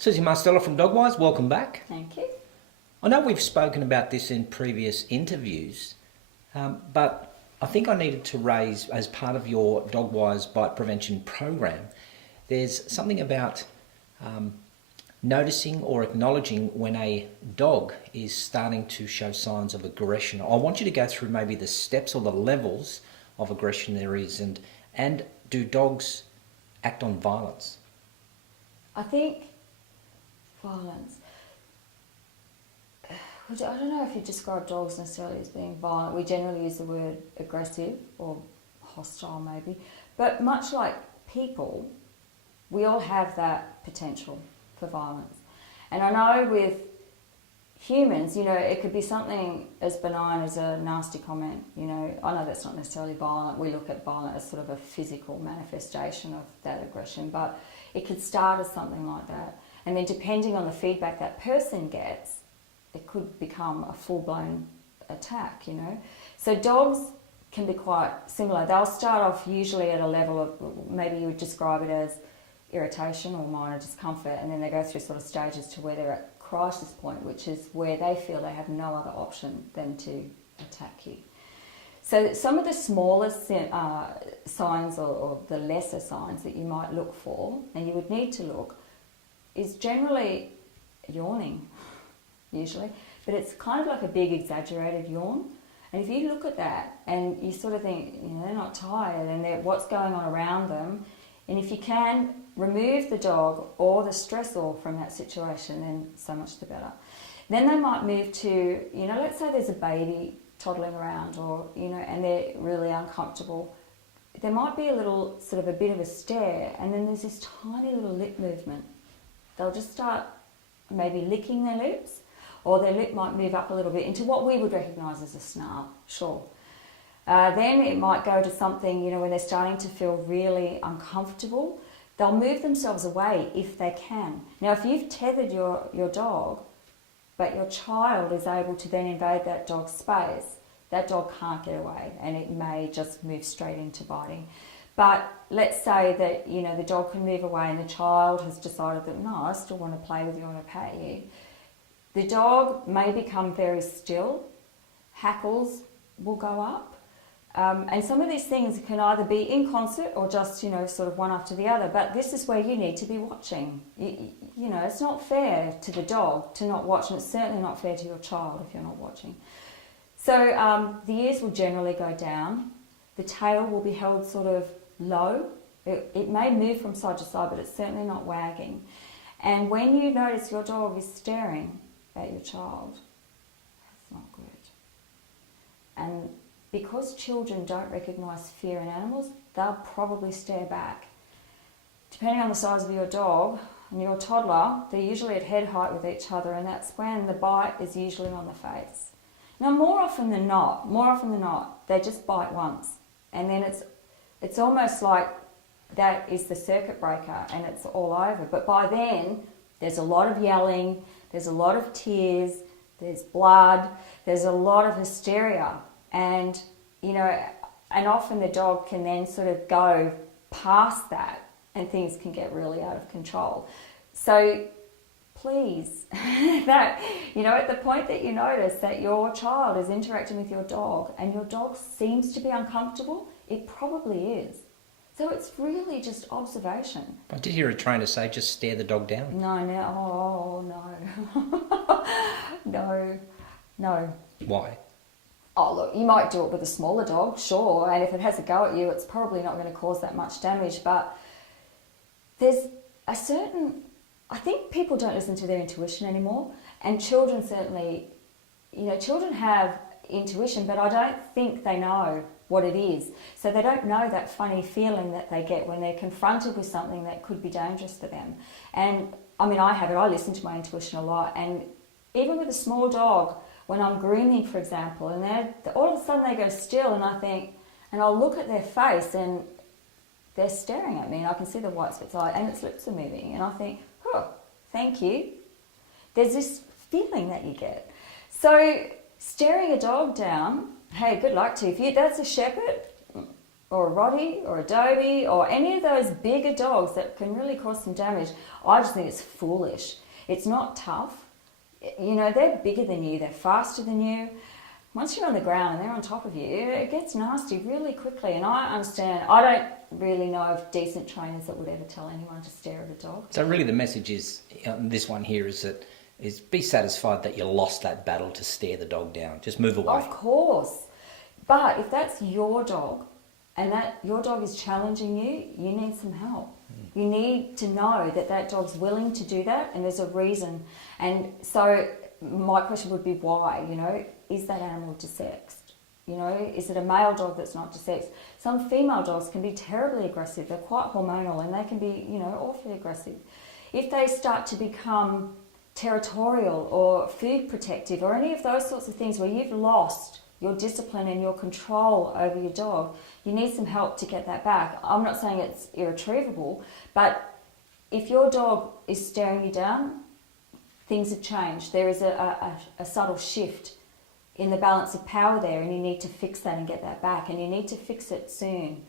Susie Marstella from DogWise, welcome back. Thank you. I know we've spoken about this in previous interviews, but I think I needed to raise, as part of your DogWise Bite Prevention Program, there's something about noticing or acknowledging when a dog is starting to show signs of aggression. I want you to go through maybe the steps or the levels of aggression there is, and do dogs act on violence? I think violence. I don't know if you describe dogs necessarily as being violent. We generally use the word aggressive or hostile maybe. But much like people, we all have that potential for violence. And I know with humans, it could be something as benign as a nasty comment. I know that's not necessarily violent. We look at violence as sort of a physical manifestation of that aggression, but it could start as something like that. And then depending on the feedback that person gets, it could become a full-blown attack, So dogs can be quite similar. They'll start off usually at a level of, maybe you would describe it as irritation or minor discomfort, and then they go through sort of stages to where they're at crisis point, which is where they feel they have no other option than to attack you. So some of the smaller signs or the lesser signs that you might look for, and you would need to look, is generally yawning, usually, but it's kind of like a big exaggerated yawn. And if you look at that and you sort of think, they're not tired and what's going on around them, and if you can remove the dog or the stressor from that situation, then so much the better. Then they might move to, let's say there's a baby toddling around or, and they're really uncomfortable. There might be a little, sort of a bit of a stare, and then there's this tiny little lip movement. They'll just start maybe licking their lips, or their lip might move up a little bit into what we would recognise as a snarl, sure. Then it might go to something, when they're starting to feel really uncomfortable, they'll move themselves away if they can. Now, if you've tethered your dog, but your child is able to then invade that dog's space, that dog can't get away, and it may just move straight into biting. But let's say that, the dog can move away and the child has decided that, no, I still want to play with you, I want to pet you. The dog may become very still, hackles will go up, and some of these things can either be in concert or just, sort of one after the other, but this is where you need to be watching. It's not fair to the dog to not watch, and it's certainly not fair to your child if you're not watching. So the ears will generally go down, the tail will be held sort of low, it may move from side to side, but it's certainly not wagging. And when you notice your dog is staring at your child, that's not good. And because children don't recognise fear in animals, they'll probably stare back. Depending on the size of your dog and your toddler, they're usually at head height with each other, and that's when the bite is usually on the face. Now, more often than not, they just bite once, and then it's almost like that is the circuit breaker and it's all over. But by then, there's a lot of yelling, there's a lot of tears, there's blood, there's a lot of hysteria. And, and often the dog can then sort of go past that and things can get really out of control. So please, that, at the point that you notice that your child is interacting with your dog and your dog seems to be uncomfortable, it probably is. So it's really just observation. I did hear a trainer say just stare the dog down. No. No. Why? Oh, look, you might do it with a smaller dog, sure, and if it has a go at you, it's probably not going to cause that much damage, but there's a certain... I think people don't listen to their intuition anymore, and children certainly, children have intuition, but I don't think they know what it is. So they don't know that funny feeling that they get when they're confronted with something that could be dangerous for them. And I have it, I listen to my intuition a lot, and even with a small dog, when I'm grooming, for example, and all of a sudden they go still, and I think, and I'll look at their face and they're staring at me, and I can see the whites of its eye, and its lips are moving, and I think, thank you. There's this feeling that you get. So staring a dog down, hey, good luck to you. If that's a shepherd, or a Rottie or a Dobie or any of those bigger dogs that can really cause some damage, I just think it's foolish. It's not tough. You know, they're bigger than you, they're faster than you. Once you're on the ground and they're on top of you, it gets nasty really quickly. And I understand, I don't really know of decent trainers that would ever tell anyone to stare at a dog. So really the message is, this one here is be satisfied that you lost that battle to stare the dog down. Just move away. Of course. But if that's your dog and that your dog is challenging you, you need some help. You need to know that that dog's willing to do that and there's a reason. And so my question would be why, you know, is that animal desexed? You know, is it a male dog that's not desexed? Some female dogs can be terribly aggressive. They're quite hormonal and they can be, you know, awfully aggressive. If they start to become territorial or food protective or any of those sorts of things where you've lost your discipline and your control over your dog, you need some help to get that back. I'm not saying it's irretrievable, but if your dog is staring you down, things have changed. There is a subtle shift in the balance of power there and you need to fix that and get that back and you need to fix it soon.